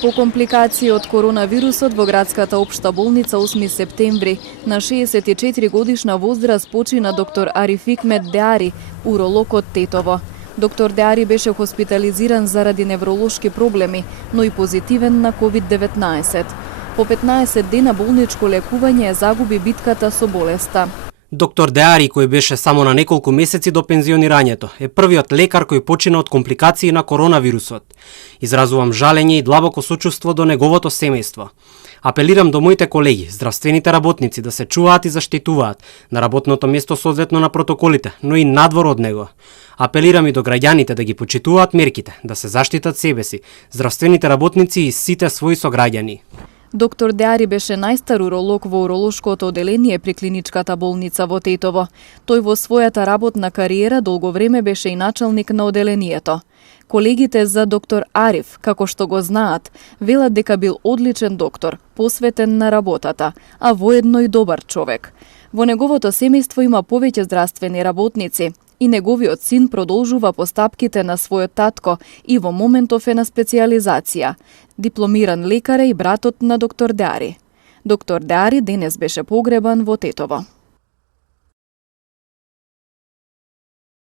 По компликации од коронавирусот во градската општа болница 8 септември на 64 годишна возраст почина доктор Ариф Хикмет Деари, уролог од Тетово. Доктор Деари беше хоспитализиран заради невролошки проблеми, но и позитивен на COVID-19. По 15 дена болничко лекување загуби битката со болеста. Доктор Деари, кој беше само на неколку месеци до пензионирањето, е првиот лекар кој почина од компликации на коронавирусот. Изразувам жалење и длабоко сочувство до неговото семејство. Апелирам до моите колеги, здравствените работници, да се чуваат и заштитуваат на работното место соодветно на протоколите, но и надвор од него. Апелирам и до граѓаните да ги почитуваат мерките, да се заштитат себе си, здравствените работници и сите своји сограѓани. Доктор Деари беше најстар уролог во уролошкото оделение при клиничката болница во Тетово. Тој во својата работна кариера долго време беше и началник на оделението. Колегите за доктор Ариф, како што го знаат, велат дека бил одличен доктор, посветен на работата, а воедно и добар човек. Во неговото семејство има повеќе здравствени работници и неговиот син продолжува постапките на својот татко и во моментов е на специјализација. Дипломиран лекар е и братот на доктор Деари. Доктор Деари денес беше погребан во Тетово.